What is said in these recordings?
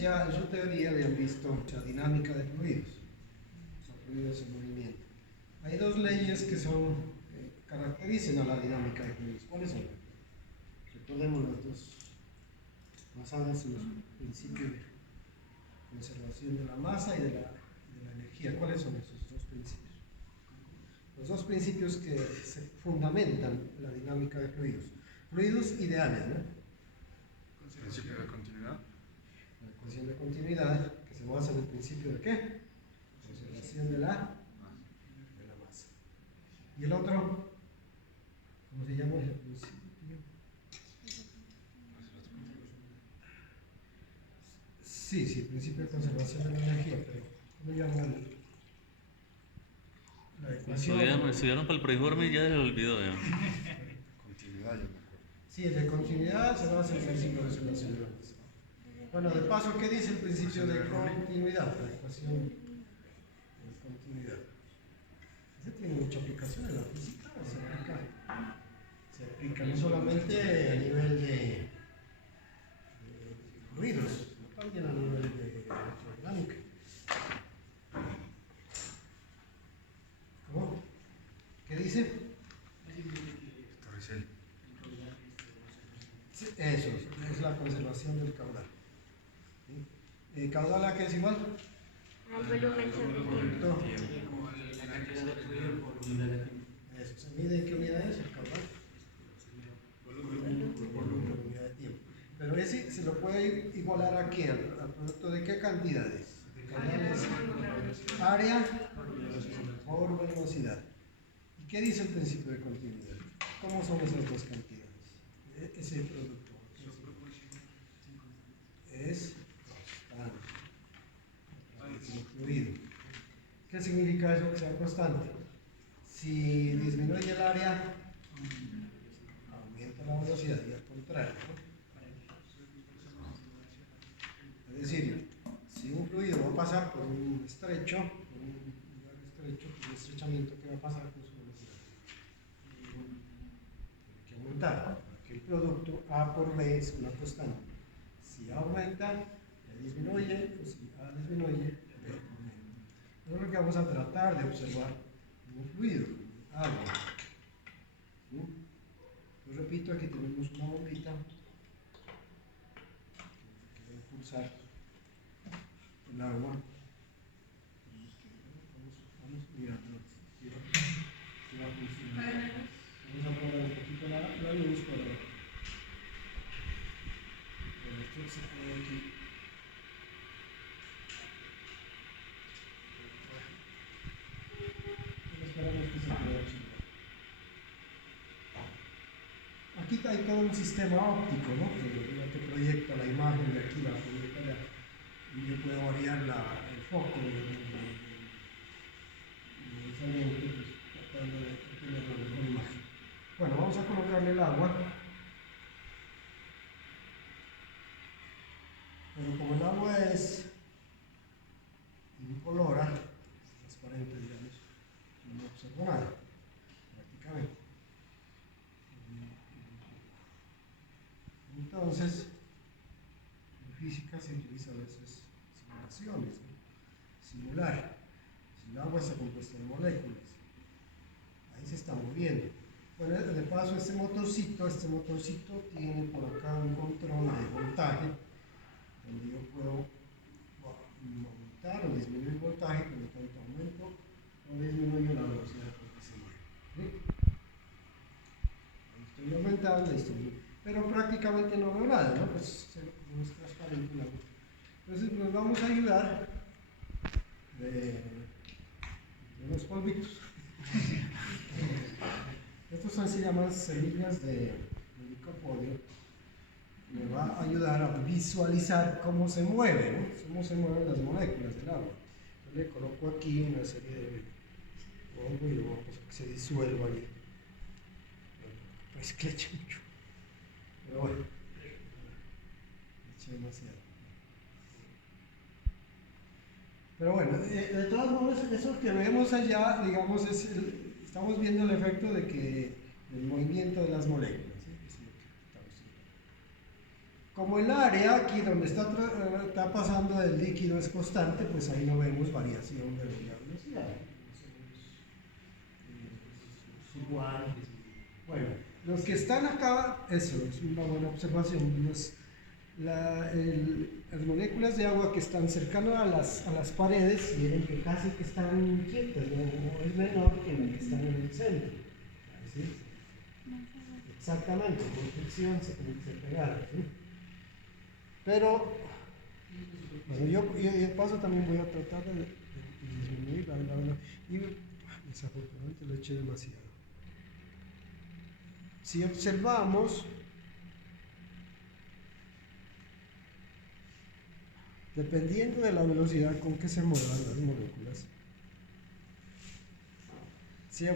Ya en su teoría habían visto la dinámica de fluidos, los fluidos en movimiento. Hay dos leyes que caracterizan a la dinámica de fluidos. ¿Cuáles son? Recordemos las dos, basadas en los principios de conservación de la masa y de la energía. ¿Cuáles son esos dos principios? Los dos principios que se fundamentan la dinámica de fluidos. Fluidos ideales, ¿no? Principio de continuidad. La ecuación de continuidad, que se basa en el principio de ¿qué? Conservación de la masa. Y el otro, ¿cómo se llama el principio? Sí, principio de conservación de la energía, pero ¿cómo llama la ecuación? Estudiaron para el pre-informe y ya se lo olvidó. Ya. Continuidad, yo me acuerdo. Sí, el de continuidad se basa en el principio de conservación de la masa. Bueno, de paso, ¿qué dice el principio de continuidad? La ecuación de continuidad. Ese tiene mucha aplicación en la física, se aplica no solamente a nivel de fluidos, sino también a nivel de electrodinámica. ¿Cómo? ¿Qué dice? Torricelli. Sí, eso es la conservación del caudal. ¿Sí? ¿Caudal a qué es igual? Al volumen sobre Eso, ¿se mide en qué unidad es el caudal? Volumen por unidad de tiempo. Pero ese se lo puede igualar a qué, al producto de qué cantidades. Área por velocidad. ¿Y qué dice el principio de continuidad? ¿Cómo son esas dos cantidades? Ese producto es constante, incluido. ¿Qué significa eso que sea constante? Si disminuye el área, aumenta la velocidad, y al contrario, ¿no? Es decir, si un fluido va a pasar por un estrecho, por un lugar estrecho, el estrechamiento que va a pasar con su velocidad tiene que aumentar, para que el producto A por B es una constante. Si A aumenta, B disminuye, o si A disminuye, B aumenta. Eso es lo que vamos a tratar de observar en un fluido, agua. ¿Sí? Yo repito, aquí tenemos una bombita que va a impulsar el agua. Vamos mirando si va a funcionar. Vamos a poner un poquito la luz para esto se puede aquí. Esperamos que se pueda observar. Aquí hay todo un sistema óptico, ¿no? Que proyecta la imagen de aquí, la proyecta allá. Y yo puedo variar el foco diferente, pues, tratando de obtener la mejor imagen. Bueno, vamos a colocarle el agua. Pero como el agua es incolora, transparente, digamos, no observo nada, prácticamente. Entonces, en física se utiliza a veces simulaciones, ¿no? Simular. Si el agua está compuesta de moléculas, ahí se está moviendo. Bueno, de paso, este motorcito tiene por acá un control de voltaje, donde yo puedo aumentar o disminuir el voltaje, por lo tanto aumento o disminuyo la velocidad con que se mueve. ¿Sí? Ahí estoy aumentando, pero prácticamente no veo nada, ¿no? Pues no es transparente la luz. Entonces nos vamos a ayudar de unos polvitos. Estos se llaman semillas de licopodio. Me va a ayudar a visualizar cómo se mueve, ¿no? Cómo se mueven las moléculas del agua. Yo le coloco aquí una serie de polvo y luego pues, que se disuelva ahí. Pues que le eche mucho. Pero bueno, le eche demasiado. Pero bueno, de todas maneras, eso que vemos allá, digamos, estamos viendo el efecto del movimiento de las moléculas. ¿Sí? Es lo que estamos viendo. Como el área aquí donde está pasando el líquido es constante, pues ahí no vemos variación de la velocidad. Es igual. Bueno, los que están acá, eso es una buena observación. Las moléculas de agua que están cercanas a las paredes, miren que casi que están quietas, ¿no? O es menor que las que están en el centro. ¿Sí? Exactamente, por fricción se pegaron. ¿Sí? Pero, bueno, yo de paso también voy a tratar de disminuir la velocidad. Y desafortunadamente lo eché demasiado. Si observamos, dependiendo de la velocidad con que se muevan las moléculas, se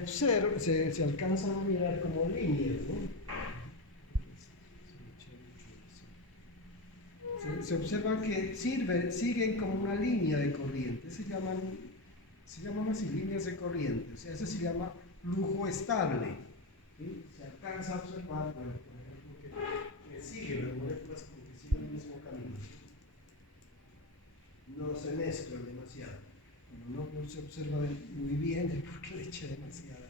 alcanzan a mirar como líneas, ¿no? Se observa que siguen como una línea de corriente, se llaman así líneas de corriente, o sea, eso se llama flujo estable. ¿Sí? Se alcanza a observar, bueno, por ejemplo, que siguen las moléculas como que siguen el mismo camino, no se mezclan demasiado. No se observa muy bien porque le eché demasiada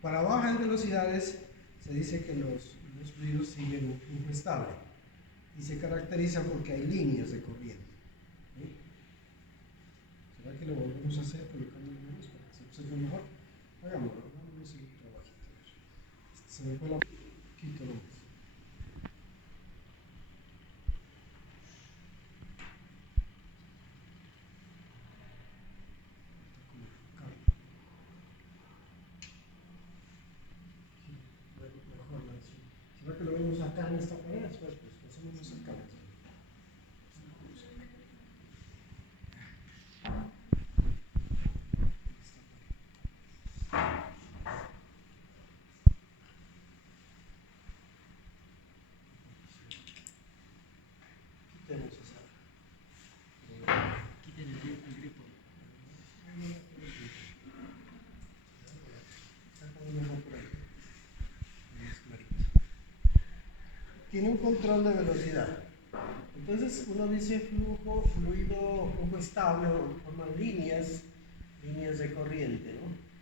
para bajas velocidades se dice que los fluidos siguen un flujo estable y se caracteriza porque hay líneas de corriente. ¿Sí? ¿Será que lo volvemos a hacer colocando menos para que se observe mejor? Hagámoslo, vamos a ir trabajito. Se me fue la quito nomás. ¿Será que lo vemos acá en esta pared? Pues pasemos acá. Quitemos esa. Quiten el grifo. Tiene un control de velocidad. Entonces uno dice fluido estable, o forma líneas de corriente, ¿no?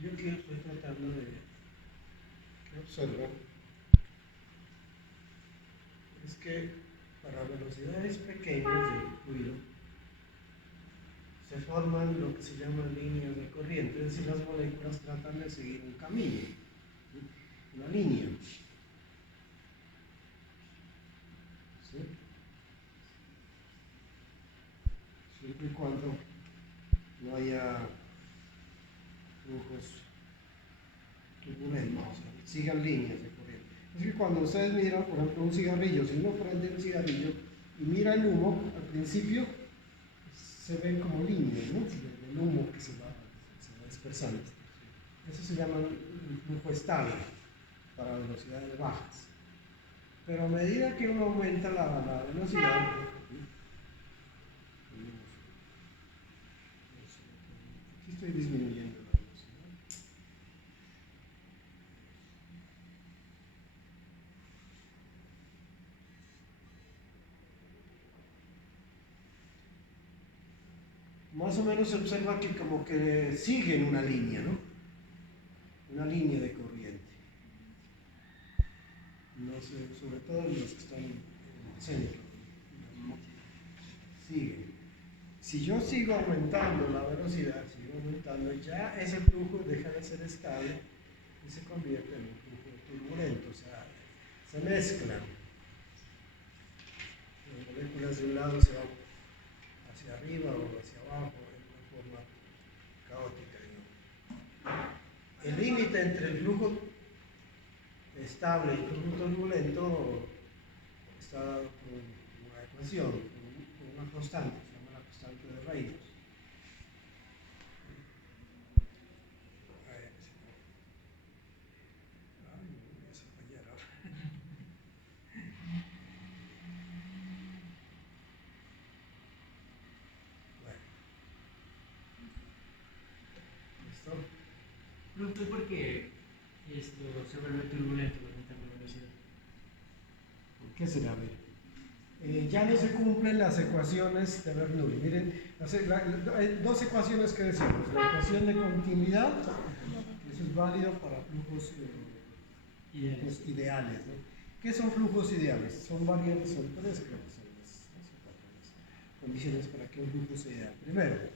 Yo aquí estoy tratando de que observen es que para velocidades pequeñas del fluido se forman lo que se llaman líneas de corriente, es decir, las moléculas tratan de seguir un camino, ¿sí? Una línea. ¿Sí? Siempre y cuando no haya flujos turbulentos, o sea, sigan líneas de corriente. Es que cuando ustedes miran, por ejemplo, un cigarrillo, si uno prende un cigarrillo y mira el humo, al principio se ven como líneas, ¿no? El humo que se va dispersando. Eso se llama un flujo estable para velocidades bajas. Pero a medida que uno aumenta la velocidad, aquí estoy disminuyendo la velocidad. más o menos se observa que como que siguen una línea, ¿no? Una línea de corriente. No sé, sobre todo los que están en el centro, siguen. Si yo sigo aumentando la velocidad, sigo aumentando, ya ese flujo deja de ser estable y se convierte en un flujo turbulento, o sea, se mezclan. Las moléculas de un lado se van hacia arriba o hacia abajo en una forma caótica, digamos. El límite entre el flujo estable y el flujo turbulento está dado por una ecuación, por una constante, se llama la constante de Reynolds. Pregunto por qué esto se vuelve turbulento con tanta velocidad. ¿Por qué será? Ya no se cumplen las ecuaciones de Bernoulli. Miren, hay dos ecuaciones que decimos. La ecuación de continuidad, que eso es válido para flujos ideales. ¿No? ¿Qué son flujos ideales? Son variables, son tres, creo que son las condiciones para que un flujo sea ideal.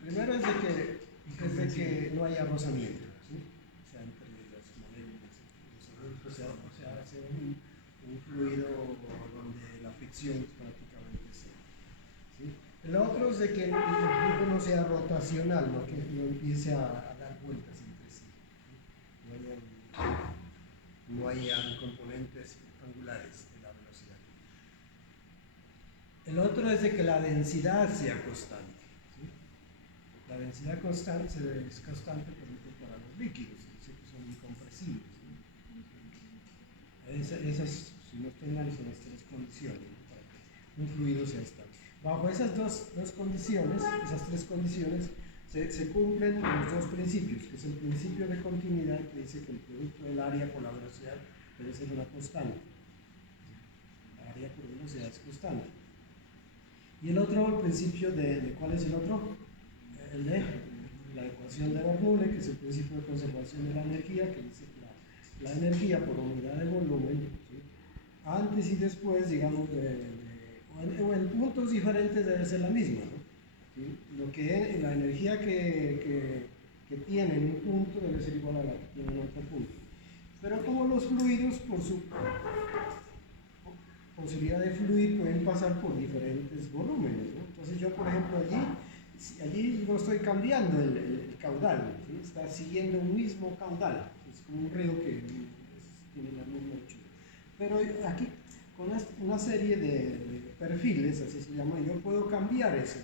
Primero es de que no haya rozamiento, ¿sí? O sea, entre las moléculas, o sea, hace un fluido donde la fricción es prácticamente cero, ¿sí? El otro es de que el flujo no sea rotacional, ¿no? Que no empiece a dar vueltas entre sí, ¿sí? No hayan componentes angulares de la velocidad. El otro es de que la densidad sea constante. La densidad constante es constante, por ejemplo, para los líquidos, que son incompresibles. ¿No? Esas, si no estoy mal, son las tres condiciones, ¿no? Para que un fluido sea estable. Bajo esas dos condiciones, esas tres condiciones, se cumplen los dos principios, que es el principio de continuidad, que dice que el producto del área por la velocidad debe ser una constante. La área por velocidad es constante. Y el otro, el principio de ¿cuál es el otro? El de la ecuación de Bernoulli, que es el principio de conservación de la energía, que dice que la energía por unidad de volumen, ¿sí? Antes y después, digamos, o en puntos diferentes debe ser la misma, ¿no? ¿Sí? Lo que la energía que tiene en un punto debe ser igual a la que tiene en otro punto. Pero como los fluidos, por su posibilidad de fluir, pueden pasar por diferentes volúmenes, ¿no? Entonces yo, por ejemplo, allí no estoy cambiando el caudal, ¿sí? Está siguiendo un mismo caudal, es como un río que tiene la misma anchura. Pero aquí, con una serie de perfiles, así se llama, yo puedo cambiar esa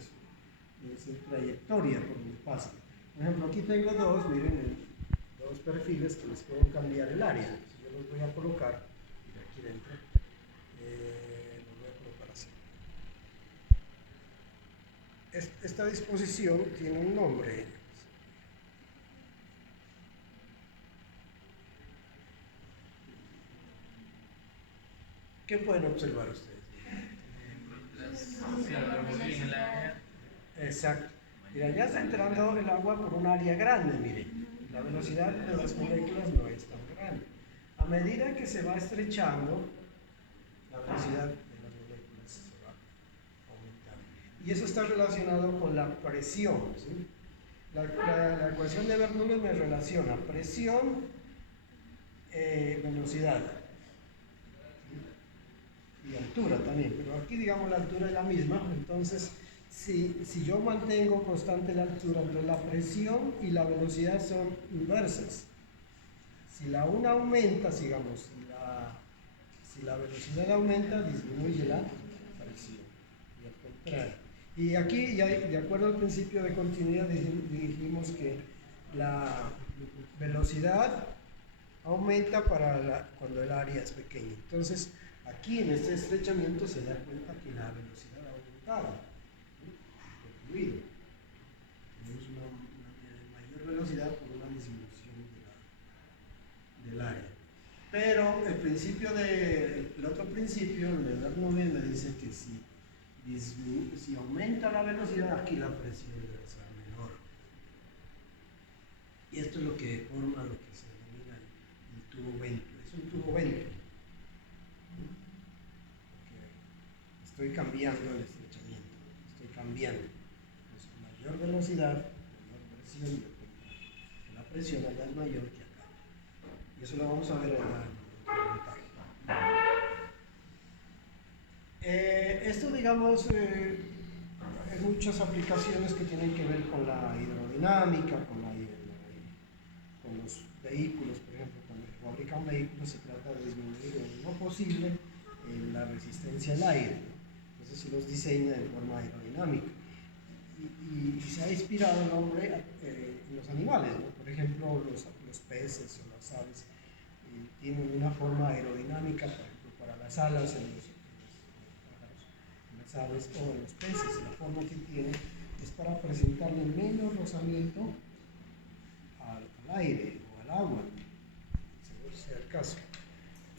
trayectoria por donde pasa. Por ejemplo, aquí tengo dos, miren, dos perfiles que les puedo cambiar el área. Entonces yo los voy a colocar aquí dentro. Los voy a colocar así. Esta disposición tiene un nombre. ¿Qué pueden observar ustedes? Exacto. Mira, ya está entrando el agua por un área grande, miren. La velocidad de las moléculas no es tan grande. A medida que se va estrechando, la velocidad de las moléculas se va aumentando. Y eso está relacionado con la presión, ¿sí? La ecuación de Bernoulli me relaciona presión, velocidad y altura también, pero aquí digamos la altura es la misma, entonces si yo mantengo constante la altura, entre la presión y la velocidad son inversas. Si la una aumenta, digamos, si la velocidad aumenta, disminuye la presión, y al contrario. Y aquí, ya, de acuerdo al principio de continuidad, dijimos que la velocidad aumenta cuando el área es pequeña. Entonces, aquí en este estrechamiento se da cuenta que la velocidad ha aumentado, ¿sí? El fluido. Tenemos una mayor velocidad por una disminución del área. Pero el otro principio, el de Bernoulli, me dice que si Si aumenta la velocidad, aquí la presión debe ser menor. Y esto es lo que forma lo que se denomina el tubo vento. Es un tubo vento. Estoy cambiando el estrechamiento, estoy cambiando. Pues mayor velocidad, menor presión, que la presión allá es mayor que acá. Y eso lo vamos a ver en el montaje. Esto, digamos, hay muchas aplicaciones que tienen que ver con la hidrodinámica, con los vehículos. Por ejemplo, cuando se fabrican vehículos se trata de disminuir en lo posible la resistencia al aire. Entonces se los diseña de forma aerodinámica. Y se ha inspirado el hombre en los animales, ¿no? Por ejemplo, los peces o las aves tienen una forma aerodinámica, por ejemplo, para las alas en las aves o en los peces. La forma que tiene es para presentarle menos rozamiento al aire o al agua, según sea el caso.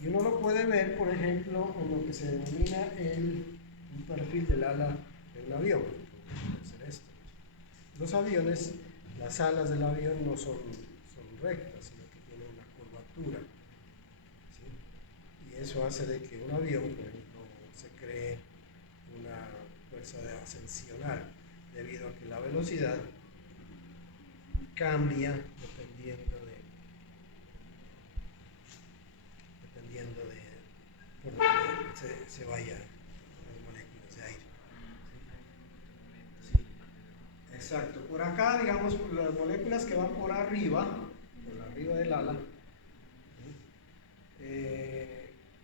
Y uno lo puede ver, por ejemplo, en lo que se denomina un perfil del ala de un avión. Puede ser esto. Los aviones, las alas del avión no son rectas, sino que tienen una curvatura. ¿Sí? Y eso hace de que un avión, por ejemplo, se cree una fuerza ascensional, debido a que la velocidad cambia dependiendo de por donde se vaya las moléculas de aire. ¿Sí? Exacto. Por acá, digamos, las moléculas que van por arriba del ala,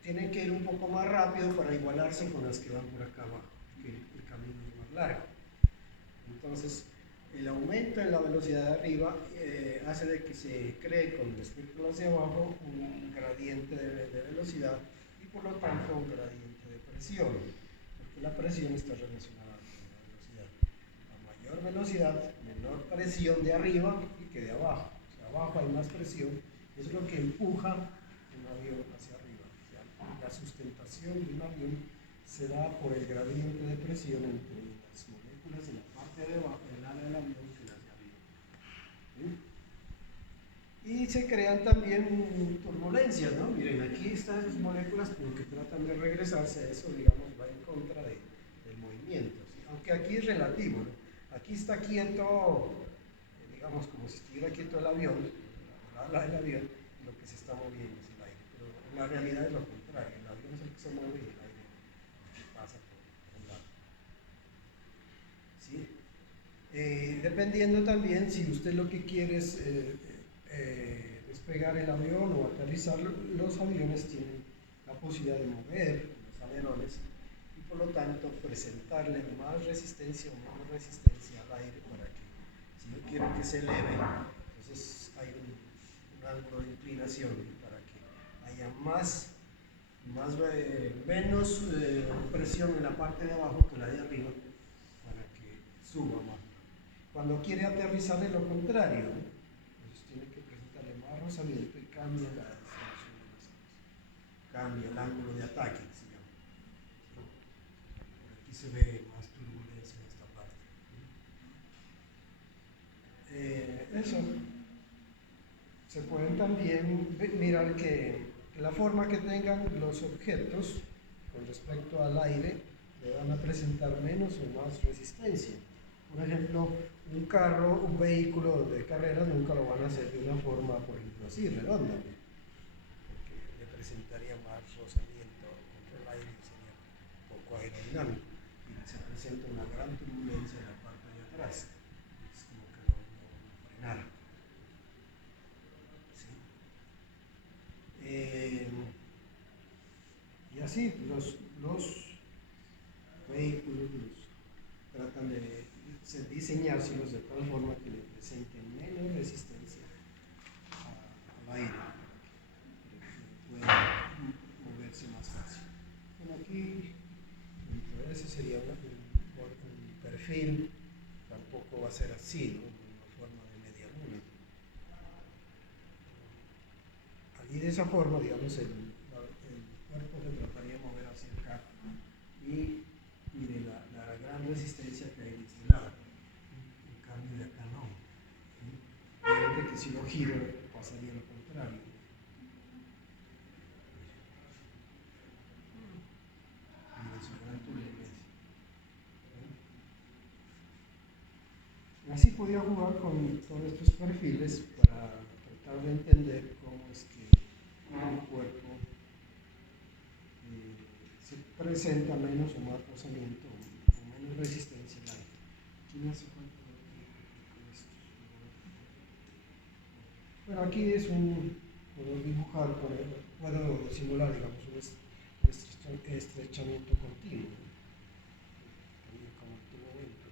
tienen que ir un poco más rápido para igualarse con las que van por acá abajo, que el camino es más largo. Entonces, el aumento en la velocidad de arriba hace de que se cree con respecto hacia abajo un gradiente de velocidad y por lo tanto un gradiente de presión, porque la presión está relacionada con la velocidad. A mayor velocidad, menor presión de arriba que de abajo. O sea, abajo hay más presión, es lo que empuja un avión hacia arriba. O sea, la sustentación de un avión se da por el gradiente de presión entre las moléculas de la parte de abajo del ala del avión que las de arriba. ¿Sí? Y se crean también turbulencias, ¿no? Miren, aquí están las moléculas como que tratan de regresarse, eso digamos va en contra del movimiento, ¿sí? Aunque aquí es relativo, ¿no? Aquí está quieto, digamos como si estuviera quieto el avión, el ala del avión, lo que se está moviendo es el aire, pero en la realidad es lo contrario, el avión es el que se mueve y el aire pasa por un lado. ¿Sí? Dependiendo también si usted lo que quiere es despegar el avión o aterrizar, los aviones tienen la posibilidad de mover los alerones y por lo tanto presentarle más resistencia o menos resistencia al aire para que, si yo quiero que se eleve, entonces hay un ángulo de inclinación para que haya menos presión en la parte de abajo que la de arriba para que suba más. Cuando quiere aterrizar es lo contrario, ¿no? Entonces tiene que presentarle más rozamiento y cambia la distribución de las alas. Cambia el ángulo de ataque, se llama. Por aquí se ve más turbulencia en esta parte. Eso. Se pueden también mirar que la forma que tengan los objetos con respecto al aire le van a presentar menos o más resistencia. Por ejemplo, un carro, un vehículo de carreras nunca lo van a hacer de una forma, por ejemplo, así, redonda, porque le presentaría más rozamiento contra el aire y sería poco aerodinámico. Y se presenta una gran turbulencia en la parte de atrás, es como que no frenara. ¿Sí? Y así, los vehículos tratan de diseñárselos de tal forma que le presenten menos resistencia al aire para que pueda moverse más fácil. Bueno, aquí dentro de ese sería un perfil, tampoco va a ser así, ¿no? Una forma de media luna. Y de esa forma, digamos, el cuerpo se trataría de mover hacia acá y mire la resistencia que hay de este lado. En cambio de acá no. Obviamente que si lo giro pasaría lo contrario. Y eso gran turbulencia. Así podía jugar con todos estos perfiles para tratar de entender cómo es que un cuerpo se presenta menos o más rozamiento o menos resistencia al aire. Aquí no hace falta con esto. Bueno, aquí es puedo dibujar, puedo simular, digamos, un estrechamiento continuo. Como en tu momento.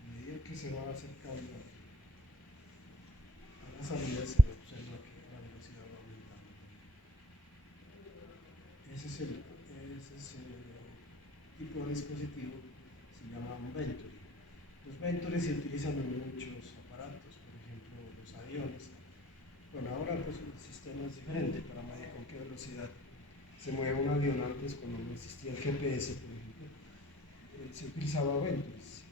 A medida que se va acercando a la salida, se observa que la velocidad va aumentando. Ese es el tipo de dispositivo, se llama un Venturi. Los Venturi se utilizan en muchos aparatos, por ejemplo los aviones. Bueno, ahora pues el sistema es diferente para medir con qué velocidad se mueve un avión. Antes, cuando no existía el GPS, por ejemplo, se utilizaba Venturis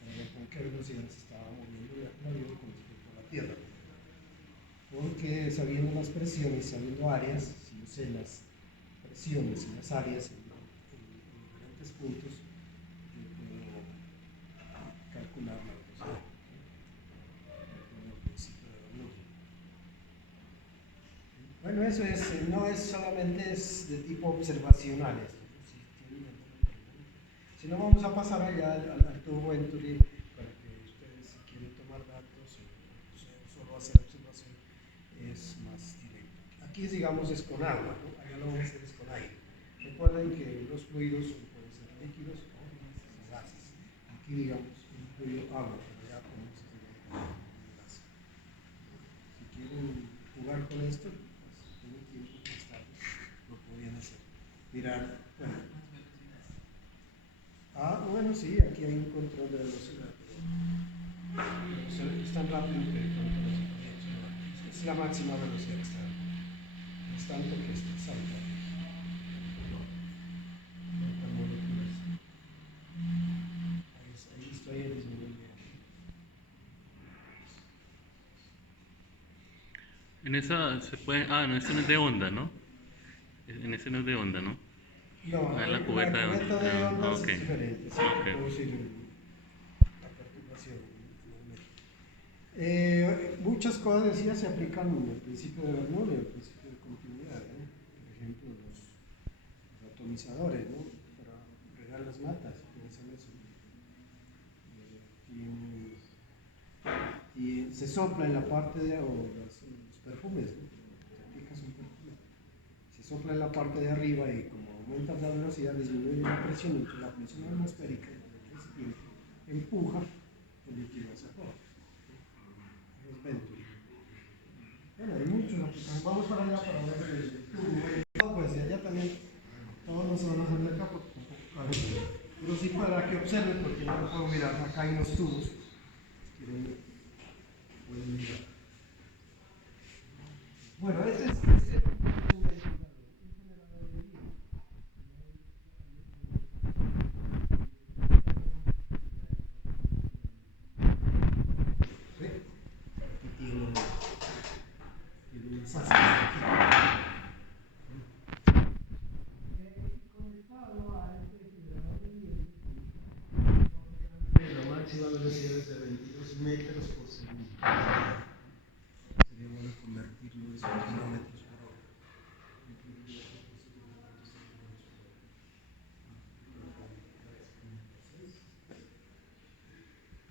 para ver con qué velocidad se estaba moviendo el avión con respecto a la Tierra. Porque sabiendo las presiones, sabiendo áreas, si yo sé las presiones y las áreas en diferentes puntos, yo puedo calcular la velocidad. Bueno, eso no es solamente de tipo observacional esto, si no vamos a pasar allá al tubo Venturi para que ustedes, si quieren tomar datos o solo hacer observación, es más directo. Aquí digamos es con agua, ¿no? Allá lo vamos a hacer es con aire. Recuerden que los fluidos pueden ser líquidos o gases. Aquí digamos incluyo agua, pero ya podemos hacer un gas. Si quieren jugar con esto, pues tienen tiempo más tarde, lo podrían hacer. Mirar, bueno. Bueno, sí, aquí hay un control de velocidad, pero es tan rápido que el control es la máxima velocidad que está. No es tanto que salta. Ahí estoy disminuyendo. En esa se puede. Ah, no, ese no es de onda, ¿no? En ese no es de onda, ¿no? No, Ah, la cubeta de onda. de ondas Ok. es diferente, sí, Ok. producir la perturbación. Muchas cosas decía se aplican al principio de Bernoulli y al principio de continuidad, ¿no? Por ejemplo, los atomizadores, ¿no? Para regar las matas, piensan eso. Y se sopla en la parte de, los perfumes, ¿no? Te aplicas un perfume. Se sopla en la parte de arriba y como aumentas la velocidad, disminuye la presión, entre la presión atmosférica y el recipiente empuja el líquido hacia afuera. Los Venturi. Bueno, hay muchos aplicaciones. Vamos para allá para ver el tubo. Pues y allá también todos no se van a hacer de acá porque tampoco, pero sí para que observen, porque yo no puedo mirar. Acá hay unos tubos. Quieren, pueden mirar. Bueno, este es un generador de líquido. ¿Sí? Aquí tiene unas asas aquí. Conectado a este generador de viento, la máxima velocidad es de 22 metros por segundo. Sería bueno convertirlo eso a kilómetros por hora.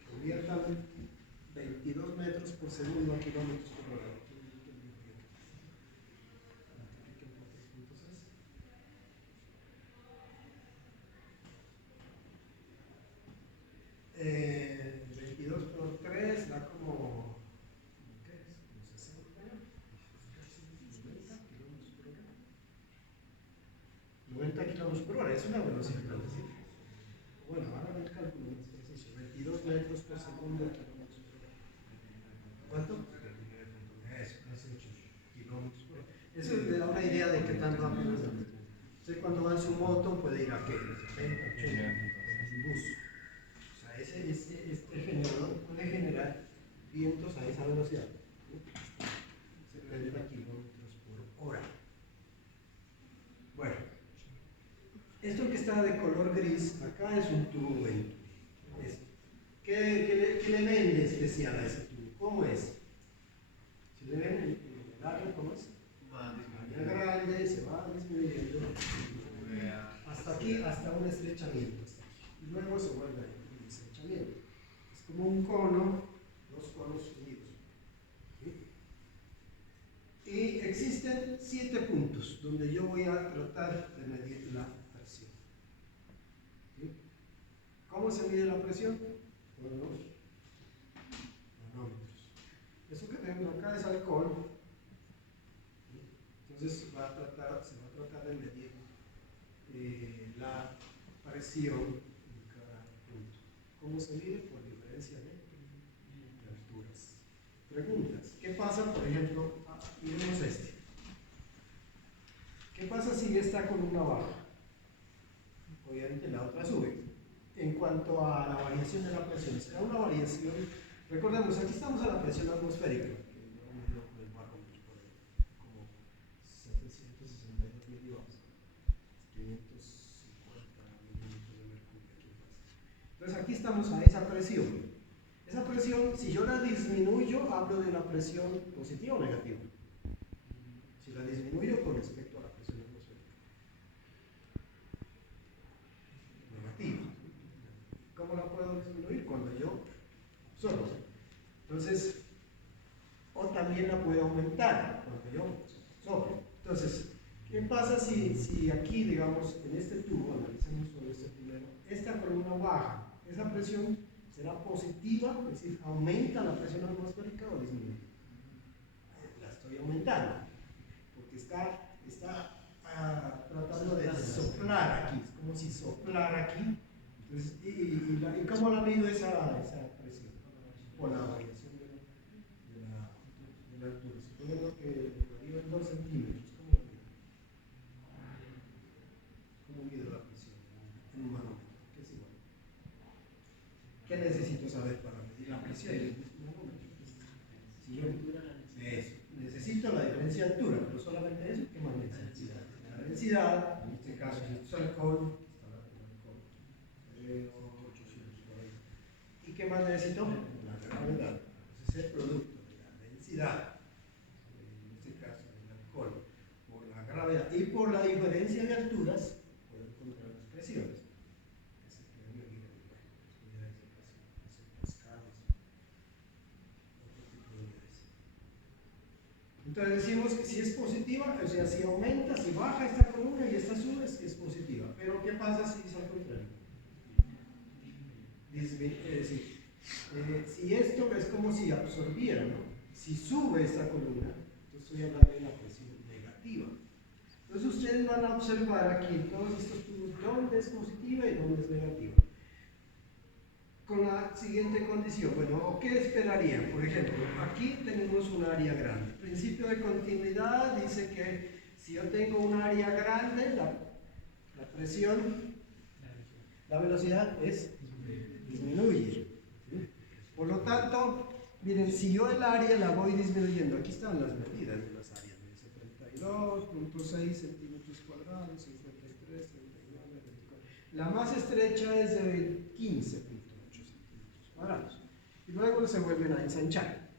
Conviertan 22 metros por segundo a kilómetros por hora. Eh, 22 por 3 da como, ¿qué es? Como 60, casi 90 kilómetros por hora. 90 kilómetros por hora, es una velocidad. ¿Sí? Bueno, ahora el cálculo más preciso: 22 metros por segundo a kilómetros por hora. ¿Cuánto? Eso le da una idea de qué tan rápido es la máquina. Usted cuando va en su moto puede ir a qué, 70, 80, en bus. O sea, este generador puede generar vientos a esa velocidad, ¿sí? 70 kilómetros por hora. Bueno, esto que está de color gris, acá es un tubo Venturi. ¿Qué le ven de especial a ese tubo? ¿Cómo es? Si le ven el largo, ¿cómo es? Grande, se va disminuyendo hasta aquí, hasta un estrechamiento. Y luego se vuelve a un estrechamiento. Es como un cono, dos conos unidos. ¿Sí? Y existen 7 puntos donde yo voy a tratar de medir la presión. ¿Sí? ¿Cómo se mide la presión? Con los manómetros. Eso que tenemos acá es alcohol. Entonces se va a tratar de medir la presión en cada punto. ¿Cómo se mide? Por diferencia de alturas. Preguntas. ¿Qué pasa, por ejemplo, miremos este? ¿Qué pasa si esta columna baja? Obviamente la otra sube. En cuanto a la variación de la presión, será una variación, recordemos, aquí estamos a la presión atmosférica, que yo he medido con el barómetro por ahí, como 762 milibares, 550 milímetros de mercurio aquí pasa. Entonces aquí estamos a esa presión. Esa presión, si yo la disminuyo, hablo de la presión positiva o negativa. Si la disminuyo con respecto a la presión atmosférica. Negativa. ¿Cómo la puedo disminuir? Cuando yo absorbo. Entonces, o también la puedo aumentar cuando yo absorbo. Entonces, ¿qué pasa si aquí, digamos, en este tubo, analicemos sobre este primero, esta columna baja, esa presión será positiva, es decir, aumenta la presión atmosférica o disminuye? La estoy aumentando, porque está tratando de soplar aquí, es como si soplara aquí. Entonces, ¿y cómo la mido esa presión? Por la variación de la altura. Suponemos que la mido en 2 centímetros. ¿Cómo mido la presión en un manómetro? ¿Qué es igual? ¿Qué necesito saber para medir la presión en un manómetro? Eso. Necesito la diferencia de altura, pero solamente eso. ¿Qué más necesito? La densidad, en este caso, si esto es alcohol, ¿y qué más necesito? La gravedad. Entonces el producto de la densidad, en este caso del alcohol, por la gravedad y por la diferencia de alturas, puedo encontrar las presiones. Ese que me mide las unidades de presión, las pascales, otro tipo de unidades. Entonces decimos que si es positiva, o sea, si aumenta, si baja esta columna y esta sube, es positiva. Pero ¿qué pasa si es al contrario? Si esto es como si absorbiera, ¿no? Si sube esta columna, yo estoy hablando de la presión negativa. Entonces ustedes van a observar aquí en todos estos tubos dónde es positiva y dónde es negativa. Con la siguiente condición, bueno, ¿qué esperarían? Por ejemplo, aquí tenemos un área grande. El principio de continuidad dice que si yo tengo un área grande, la presión, la velocidad disminuye. ¿Sí? Por lo tanto, miren, si yo el área la voy disminuyendo, aquí están las medidas de las áreas, 72.6 centímetros cuadrados, 53, 39, 24. La más estrecha es de 15.8 centímetros cuadrados. Y luego se vuelven a ensanchar.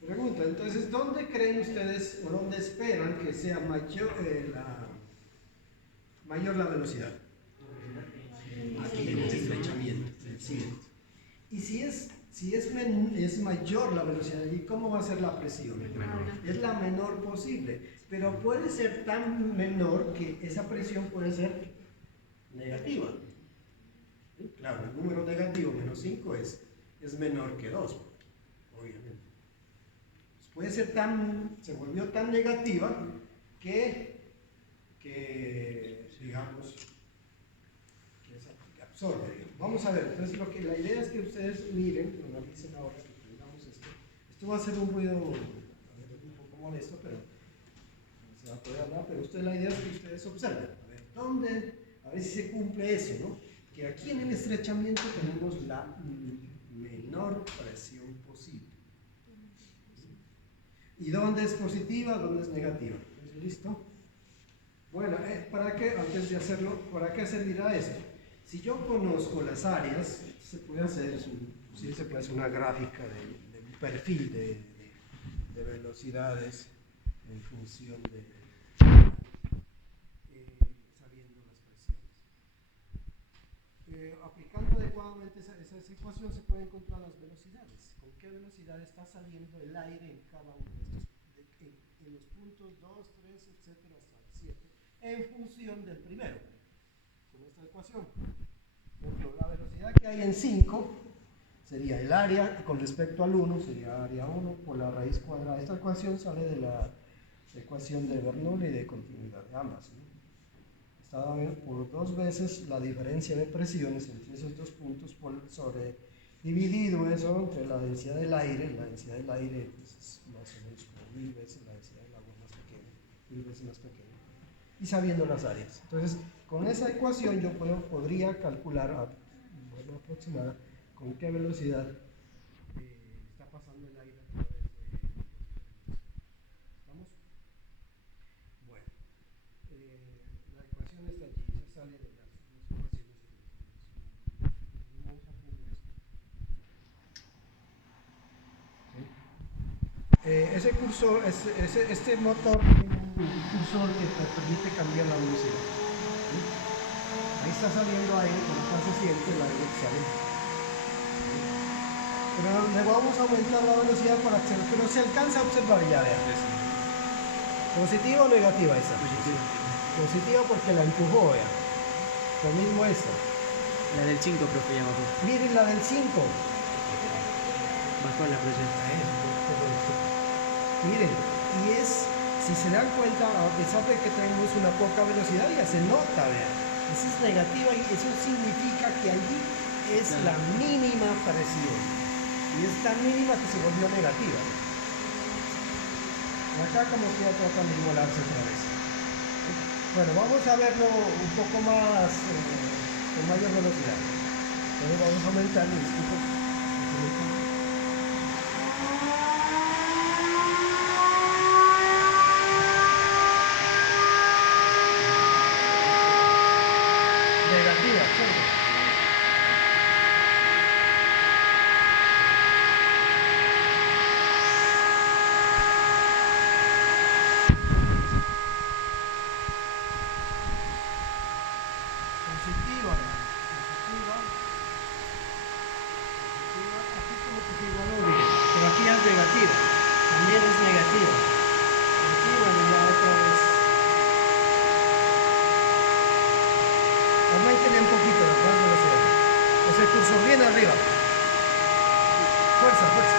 Pregunta, entonces, ¿dónde creen ustedes o dónde esperan que sea mayor la velocidad? Aquí en el estrechamiento, sí. Y si es mayor la velocidad, ¿y cómo va a ser la presión? Es la menor posible, pero puede ser tan menor que esa presión puede ser negativa. ¿Sí? Claro, el número negativo, menos 5, es menor que 2, obviamente. Puede ser se volvió tan negativa que digamos, que absorbe. Vamos a ver, entonces la idea es que ustedes miren, analicen ahora que tengamos esto. Esto va a ser un ruido a ver, un poco molesto, pero se va a poder hablar, pero la idea es que ustedes observen, a ver, a ver si se cumple eso, ¿no? Que aquí en el estrechamiento tenemos la menor presión posible. ¿Y dónde es positiva? ¿Dónde es negativa? ¿Entonces, listo? Bueno, antes de hacerlo, ¿para qué servirá esto? Si yo conozco las áreas, se puede hacer una gráfica de un perfil de velocidades en función de sabiendo las presiones. Aplicando adecuadamente esa ecuación se pueden encontrar las velocidades. ¿Con qué velocidad está saliendo el aire en cada uno de estos? En los puntos 2, 3, etcétera, hasta el 7, en función del primero. Con esta ecuación. Por ejemplo, la velocidad que hay en 5 sería el área con respecto al 1, sería área 1 por la raíz cuadrada. Esta ecuación sale de la ecuación de Bernoulli y de continuidad de ambas, ¿no? Está dado por 2 veces la diferencia de presiones entre esos dos puntos dividido eso entre la densidad del aire. La densidad del aire pues, es más o menos como 1000 veces la densidad del agua más pequeña, 1000 veces más pequeña. Y sabiendo las áreas. Entonces, con esa ecuación yo podría calcular de forma aproximada con qué velocidad está pasando el aire a través de... ¿Estamos? Bueno, la ecuación está allí, se sale de las ecuaciones de vamos a poner esto. ¿Sí? Ese cursor, este motor tiene un cursor que te permite cambiar la velocidad. ¿Sí? Ahí está saliendo aire, cuando se siente el aire que sale. ¿Sí? Pero le vamos a aumentar la velocidad para que pero se alcanza a observar ya, vean. ¿Positiva o negativa esa? Positiva. Positiva porque la empujó, vean. Lo mismo esta. La del 5, profe, ya bajó. Miren la del 5. Bajó la presión. Miren, y si se dan cuenta, a pesar de que tenemos una poca velocidad, ya se nota, vean. Esa es negativa y eso significa que allí es la mínima presión. Y es tan mínima que se volvió negativa. Y acá como que ya tratan de igualarse otra vez. Bueno, vamos a verlo un poco más, con mayor velocidad. Entonces vamos a aumentar, negativa, ¿cierto? Positiva, aquí como que se igualó, miren, pero aquí es negativa, también es negativa, positiva y ya otra vez. Aumentenle un poquito la velocidad, ese cursor bien arriba, fuerza, fuerza.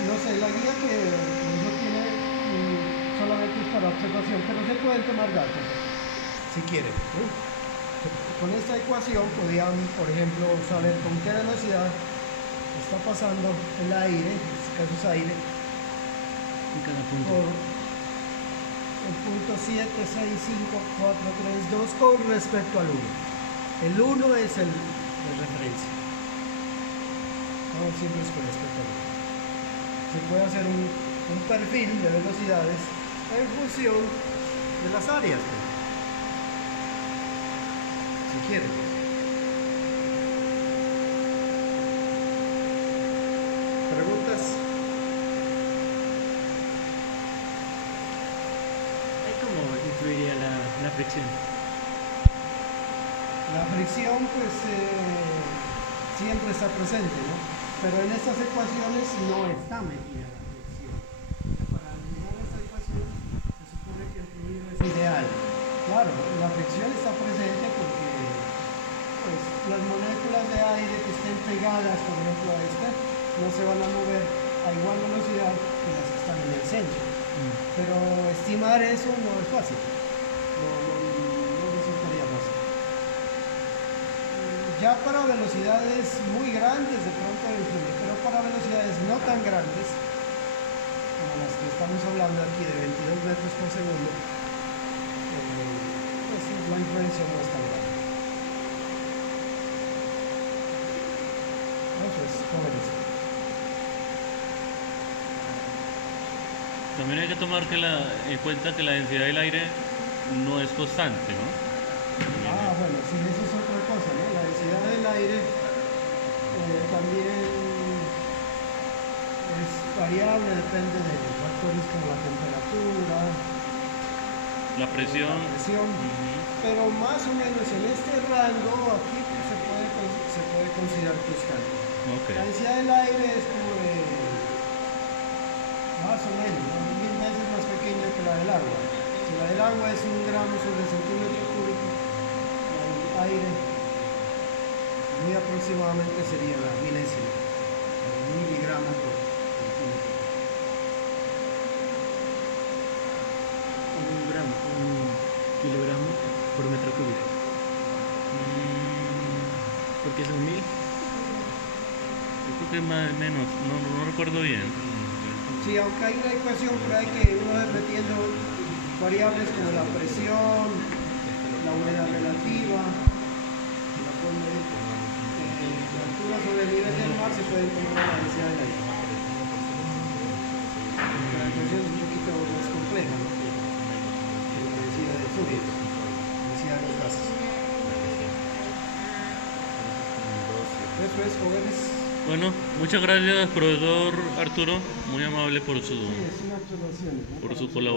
No sé, la guía que no tiene solamente es para observación, pero se pueden tomar datos si quieren. ¿Sí? Con esta ecuación podían, por ejemplo, saber con qué velocidad está pasando el aire, en este caso es aire, En cada punto. por el punto 7, 6, 5, 4, 3, 2 con respecto al 1. El 1 es el de referencia. No siempre es con respecto al 1. Se puede hacer un perfil de velocidades en función de las áreas. Si quieren. ¿Preguntas? ¿Cómo influiría la fricción? La fricción pues siempre está presente, ¿no? Pero en estas ecuaciones no está metida la fricción. Para eliminar esta ecuación se supone que el fluido es ideal. Claro, la fricción está presente porque pues, las moléculas de aire que estén pegadas, por ejemplo, a esta, no se van a mover a igual velocidad que las que están en el centro. Pero estimar eso no es fácil. No resultaría fácil. Ya para velocidades muy grandes de pronto influye, pero para velocidades no tan grandes, como las que estamos hablando aquí de 22 metros por segundo, pues la influencia no es tan grande. Eso es como esto. También hay que tomar en cuenta que la densidad del aire no es constante, ¿no? Ah, bueno, sí, eso es otra cosa, ¿no? La densidad del aire también es variable, depende de factores como la temperatura, La presión. pero más o menos en este rango aquí pues, se puede considerar constante. Ok. La densidad del aire es como de más o menos, ¿no? 1000 veces más pequeña que la del agua. Si la del agua es 1 gramo sobre centímetro cúbico, el aire muy aproximadamente sería la milésima, miligramos por centímetro. Un gramo, un kilogramo por metro cúbico. Porque son 1000. Yo creo que más o menos, no recuerdo bien. Sí, aunque hay una ecuación por ahí que uno va metiendo variables como la presión, la humedad relativa, la forma de la altura sobre el nivel del mar se puede encontrar la densidad del aire. La ecuación es un poquito más compleja, ¿no? Que la densidad del sólido, la densidad de los gases. Eso es, jóvenes. Bueno, muchas gracias, profesor Arturo. Muy amable por Sí, es una observación, ¿no? su colaboración.